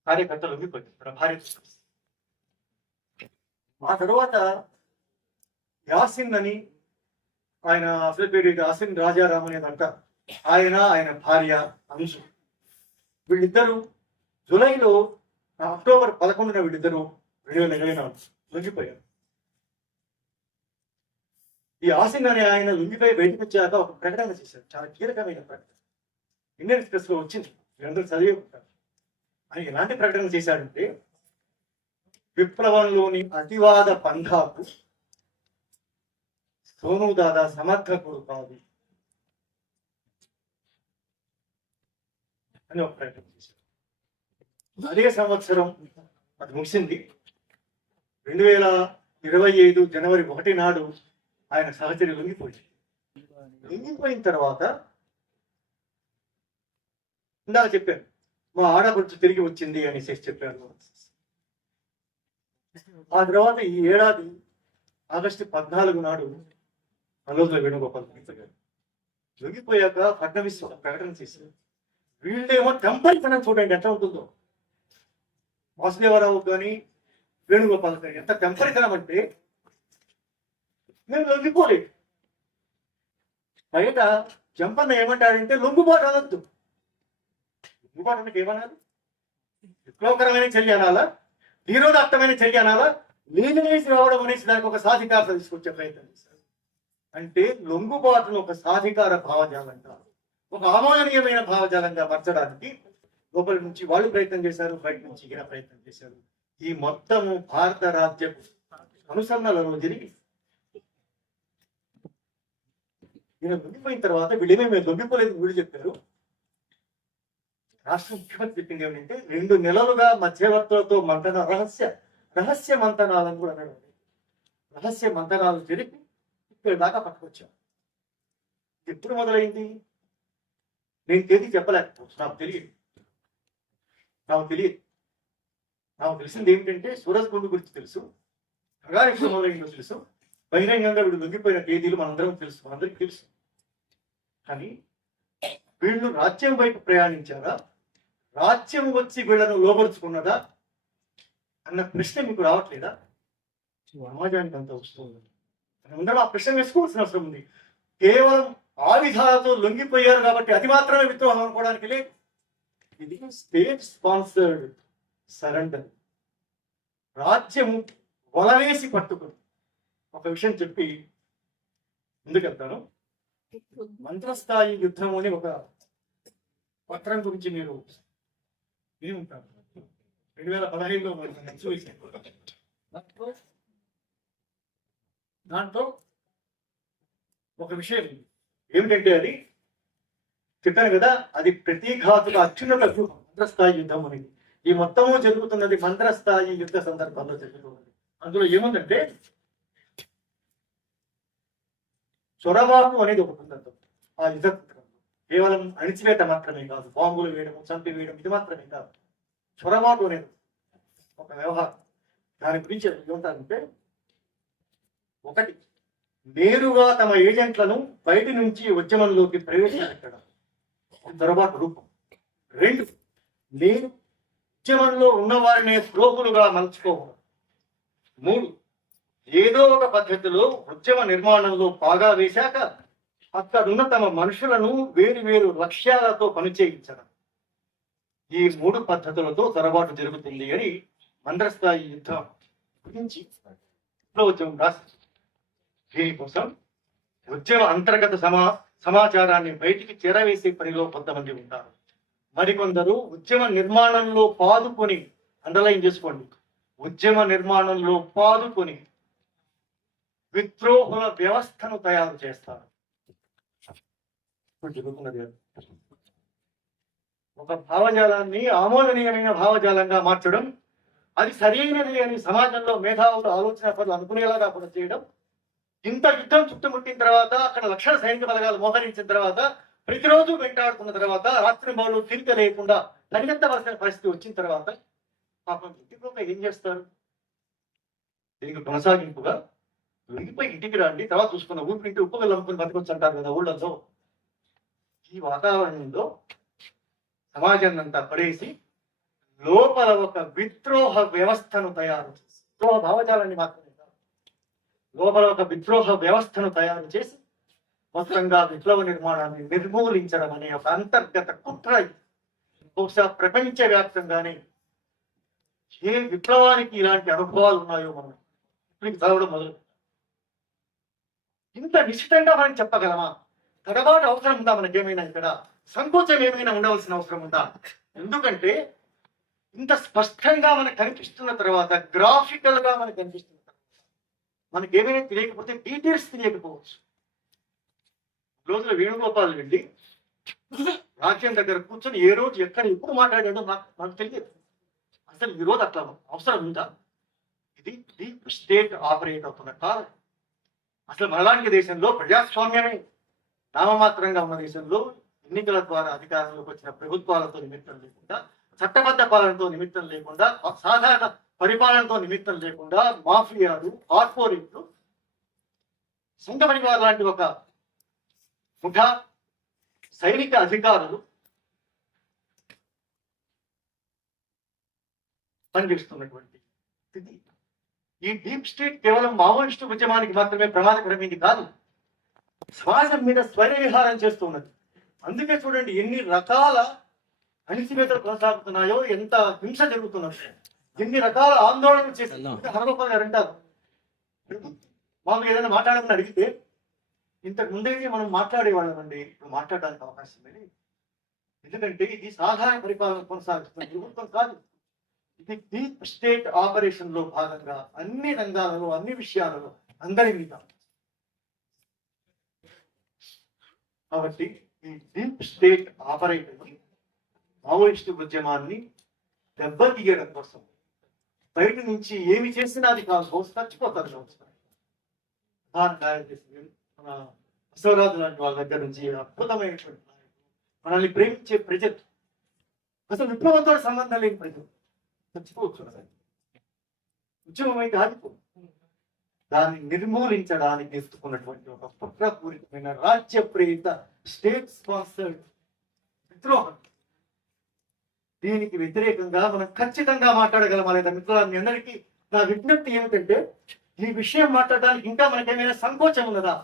కార్యకర్తలు లొంగిపోయింది భార్య. ఆ తర్వాత యాసిన్ అని, ఆయన అసలు పేరు యాసిన్ రాజారాం అనేది అంటారు. ఆయన భార్య అంశు, వీళ్ళిద్దరూ జూలైలో అక్టోబర్ 11న వీళ్ళిద్దరూ 2024 లొంగిపోయారు. ఈ యాసిన్ అనే ఆయన లొంగిపోయి బయటకు వచ్చాక ఒక ప్రకటన చేశారు, చాలా కీలకమైన ప్రకటన. ఇండియన్ ఎక్స్ప్రెస్ లో వచ్చింది, మీరందరూ చదివే ఉంటారు. ఆయన ఎలాంటి ప్రకటన చేశాడంటే, విప్లవంలోని అతివాద పంథాకు సోను దాదా సమర్థకుడు కాదు అని ఒక ప్రకటన చేశారు. అదే సంవత్సరం అది ముగిసింది. 2025 జనవరి 1 నాడు ఆయన సహచరి లొంగిపోయింది. లొంగిపోయిన తర్వాత ఇందాక చెప్పాను, మా ఆడపడుచు తిరిగి వచ్చింది అనేసి చెప్పాను. ఆ తర్వాత ఈ ఏడాది ఆగస్టు 14 నాడు మలోజుల వేణుగోపాల్ లొంగిపోయాక ఫడ్నవీస్ ఒక ప్రకటన చేశారు. వీళ్ళేమో టెంపరితనం చూడండి ఎట్లా ఉంటుందో. వాసుదేవరావు కానీ వేణుగోపాల్ కానీ ఎంత టెంపరితనం అంటే, మేము లొంగిపోలేదు. బయట జంపన్న ఏమంటాడంటే లొంగుబాటు అనొద్దు. లొంగుబాటు అంటే ఏమన్నారు? విప్లవకరమైన చర్య అనాలా, ధీరోదాత్తమైన చర్య అనాలా, లీనలేసి రావడం అనేసి దానికి ఒక సాధికారత తీసుకొచ్చే ప్రయత్నం చేశారు. అంటే లొంగుబాటును ఒక సాధికార భావజాలంగా, ఒక ఆమోదనీయమైన భావజాలంగా మార్చడానికి లోపల నుంచి వాళ్ళు ప్రయత్నం చేశారు, బయట నుంచి ఈయన ప్రయత్నం చేశారు. ఈ మొత్తము భారత రాజ్యపు అనుసరణలలో జరిగి ఈయన లొంగిపోయిన తర్వాత వీళ్ళేమే మేము లొంగిపోలేదు వీళ్ళు చెప్పారు. రాష్ట్ర ముఖ్యమంత్రి చెప్పింది ఏమిటంటే 2 నెలలుగా మధ్యవర్తులతో మంతన రహస్య మంతనాలను కూడా అన్నాడు. రహస్య మంతనాలు జరిగి ఇక్కడ దాకా పట్టుకొచ్చాం. ఎప్పుడు మొదలైంది నేను తేదీ చెప్పలేకపోవచ్చు, నాకు తెలియదు. నాకు తెలిసింది ఏమిటంటే సూరజ్కుండ్ గురించి తెలుసు, ఖగారిష్ట మొదలైందో తెలుసు, బహిరంగంగా వీడు లొంగిపోయిన తేదీలు మనందరం తెలుసు, అందరికీ తెలుసు. కానీ వీళ్ళు రాజ్యం వైపు ప్రయాణించారా, రాజ్యం వచ్చి వీళ్ళను లోపరుచుకున్నదా అన్న ప్రశ్న మీకు రావట్లేదా? సమాజానికి అంత వస్తుంది. అందరూ ఆ ప్రశ్న వేసుకోవాల్సిన అవసరం ఉంది. కేవలం ఆయుధాలతో లొంగిపోయారు కాబట్టి అది మాత్రమే విద్రోహం అనుకోవడానికి లేదు. ఇది స్టేట్ స్పాన్సర్డ్ సరెండర్. రాజ్యము వలవేసి పట్టుకుని ఒక విషయం చెప్పి ముందుకెళ్తాను. మంత్రస్థాయి యుద్ధం అని ఒక పత్రం గురించి మీరు విని ఉంటారు. 2015లో దాంట్లో ఒక విషయం ఏమిటంటే, అది చెప్పాను కదా, అది ప్రతీఘాతుల అత్యున్నత మంత్రస్థాయి యుద్ధం అనేది. ఈ మొత్తము జరుగుతున్నది మంత్రస్థాయి యుద్ధ సందర్భంలో జరుగుతున్నది. అందులో ఏముందంటే, చొరబాటు అనేది ఒక పద్ధతి. ఆ యుద్ధ కేవలం అణిచివేత మాత్రమే కాదు, బాంబులు వేయడం, చంపి వేయడం ఇది మాత్రమే కాదు. చొరబాటు అనేది ఒక వ్యవహారం. దాని గురించి ఏమంటారంటే, ఒకటి, నేరుగా తమ ఏజెంట్లను బయటి నుంచి ఉద్యమంలోకి ప్రవేశపెట్టడం, చొరబాటు రూపం. 2, నేను ఉద్యమంలో ఉన్నవారినే ద్రోహులుగా మలుచుకోవడం. 3, ఏదో ఒక పద్ధతిలో ఉద్యమ నిర్మాణంలో పాగా వేశాక అక్కడున్న తమ మనుషులను వేరు వేరు లక్ష్యాలతో పనిచేయించడం. ఈ 3 పద్ధతులతో చొరబాటు జరుగుతుంది అని మంత్రస్థాయి యుద్ధం గురించి ఉద్యమం రాసి, దీనికోసం ఉద్యమ అంతర్గత సమాచారాన్ని బయటికి చేరవేసే పనిలో కొంతమంది ఉంటారు. మరికొందరు ఉద్యమ నిర్మాణంలో పాదుకొని, అండర్లైన్ చేసుకోండి, ఉద్యమ నిర్మాణంలో పాదుకొని విద్రోహుల వ్యవస్థను తయారు చేస్తారు. ఒక భావజాలాన్ని ఆమోదనీయమైన భావజాలంగా మార్చడం, అది సరైనది అని సమాజంలో మేధావులు ఆలోచన పనులు అనుకునేలాగా కూడా చేయడం. ఇంత యుద్ధం చుట్టుముట్టిన తర్వాత, అక్కడ లక్షల సైనిక బలగాలు మోహరించిన తర్వాత, ప్రతిరోజు వెంటాడుతున్న తర్వాత, రాత్రి బౌలు తీరిక లేకుండా పరిగెత్తవలసిన పరిస్థితి వచ్చిన తర్వాత పాపం ఇంటికి ఏం చేస్తారు? దీనికి కొనసాగింపుగా లొంగిపోయి ఇంటికి రండి, తర్వాత చూసుకున్న ఊపిరింటి ఉప్పుగా అమ్ముకుని బతకొచ్చు అంటారు కదా ఊళ్ళల్లో. ఈ వాతావరణంలో సమాజాన్ని అంతా పడేసి లోపల ఒక విద్రోహ వ్యవస్థను తయారు చేసి, విద్రోహ భావజాలాన్ని మాత్రమే కాదు, లోపల ఒక విద్రోహ వ్యవస్థను తయారు చేసి మొత్తంగా విప్లవ నిర్మాణాన్ని నిర్మూలించడం అనే ఒక అంతర్గత కుట్ర. బహుశా ప్రపంచవ్యాప్తంగానే ఏ విప్లవానికి ఇలాంటి అనుభవాలు ఉన్నాయో మనం ఇప్పుడు చదవడం మొదలు. ఇంత నిశ్చితంగా మనం చెప్పగలమా? తడబాటు అవసరం ఉందా మనకేమైనా? ఇక్కడ సంకోచం ఏమైనా ఉండవలసిన అవసరం ఉందా? ఎందుకంటే ఇంత స్పష్టంగా మనకు కనిపిస్తున్న తర్వాత, గ్రాఫికల్ గా మనకు కనిపిస్తున్న తర్వాత, మనకి ఏమైనా తెలియకపోతే డీటెయిల్స్ తెలియకపోవచ్చు. రోజున వేణుగోపాల్ రెడ్డి రాజ్యం దగ్గర కూర్చొని ఏ రోజు ఎక్కడ ఎప్పుడు మాట్లాడాడో నాకు తెలియదు. అసలు ఈ రోజు అట్లా అవసరం ఉందా? ఇది డీప్ స్టేట్ ఆపరేట్ అవుతున్న కాలం. అసలు మనలాంటి దేశంలో ప్రజాస్వామ్యమే నామమాత్రంగా ఉన్న దేశంలో ఎన్నికల ద్వారా అధికారంలోకి వచ్చిన ప్రభుత్వాలతో నిమిత్తం లేకుండా, చట్టబద్ధ పాలనతో నిమిత్తం లేకుండా, సాధారణ పరిపాలనతో నిమిత్తం లేకుండా, మాఫియాలు, కార్పొరేట్లు, సంఘ పరివార్ లాంటి ఒక ముఠా సైనిక అధికారులు పనిచేస్తున్నటువంటి స్థితి. ఈ డీప్ స్టేట్ కేవలం మావోయిస్టు ఉద్యమానికి మాత్రమే ప్రమాదకరమైంది కాదు, సమాజం మీద స్వైరవిహారం చేస్తూ ఉన్నది. అందుకే చూడండి ఎన్ని రకాల అణిచివేతలు కొనసాగుతున్నాయో, ఎంత హింస జరుగుతున్నదో, ఎన్ని రకాల ఆందోళనలు చేసి. హరగోపాల్ గారు అంటారు, మాకు ఏదైనా మాట్లాడమని అడిగితే, ఇంతకు ముందైతే మనం మాట్లాడేవాళ్ళం అండి, ఇప్పుడు మాట్లాడడానికి అవకాశం లేదు. ఎందుకంటే ఇది సాధారణ పరిపాలన కొనసాగుతున్న ప్రభుత్వం కాదు, ఇది డీప్ స్టేట్ ఆపరేషన్ లో భాగంగా అన్ని రంగాలలో, అన్ని విషయాలలో అందరి మీద. కాబట్టి ఈ డీప్ స్టేట్ ఆపరేటర్ మావోయిస్టు ఉద్యమాన్ని దెబ్బతీయడం కోసం బయట నుంచి ఏమి చేసినా అది కాదు, చచ్చిపోతారు. మన బసవరాజు లాంటి వాళ్ళ దగ్గర నుంచి అద్భుతమైనటువంటి మనల్ని ప్రేమించే ప్రజలు, అసలు విప్లవంతో సంబంధం లేని ప్రజలు చచ్చిపోవచ్చు. ఉద్యమం అయితే ఆగిపో. దాన్ని నిర్మూలించడానికి ఎత్తుకున్నటువంటి ఒక కుట్రపూరితమైన రాజ్య ప్రేరిత స్టేట్ స్పాన్సర్డ్ విద్రోహం. దీనికి వ్యతిరేకంగా మనం ఖచ్చితంగా మాట్లాడగలమా లేదా మిత్రులు? మీ అందరికీ నా విజ్ఞప్తి ఏమిటంటే, ఈ విషయం మాట్లాడడానికి ఇంకా మనకేమైనా సంకోచం ఉన్నదా?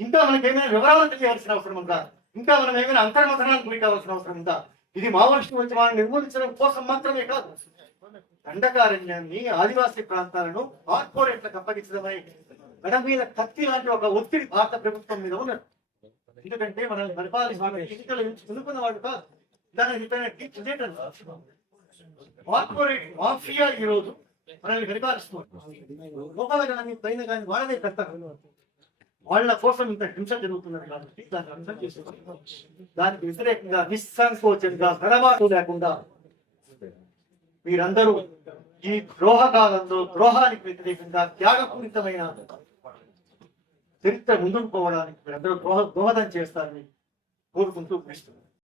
ఇంకా మనకేమైనా వివరాలు తెలియాల్సిన అవసరం ఉందా? ఇంకా మనం ఏమైనా అంతర్మథనానికి గురి కావాల్సిన అవసరం ఉందా? ఇది మావోయిస్టు ఉద్యమాన్ని నిర్మూలించడం కోసం మాత్రమే కాదు, దండకారణ్యాన్ని, ఆదివాసీ ప్రాంతాలను కార్పొరేట్లకు అప్పగించడమై మెడ మీద కత్తి లాంటి ఒక ఒత్తిడి భారత ప్రభుత్వం మీద ఉన్నది. ఎందుకంటే మనల్ని పరిపాలించిన ఎన్నికలు ఎన్నుకున్న వాడు కాదు, దాన్ని కార్పొరేట్ మాఫియా ఈ రోజు మనల్ని పరిపాలిస్తున్నారు. లోపల కానీ పైన కానీ వాళ్ళనే కడతారు. వాళ్ళ కోసం ఇంత హింస జరుగుతున్నది కాబట్టి దాన్ని అర్థం చేసుకోవాలి. దానికి వ్యతిరేకంగా నిస్సంకోచంగా తడబాటు లేకుండా మీరందరూ ఈ ద్రోహకాలంలో ద్రోహానికి వ్యతిరేకంగా త్యాగపూరితమైన చరిత్ర ముందుకు పోవడానికి మీరందరూ దోహదం చేస్తారని కోరుకుంటూ పిలుస్తున్నారు.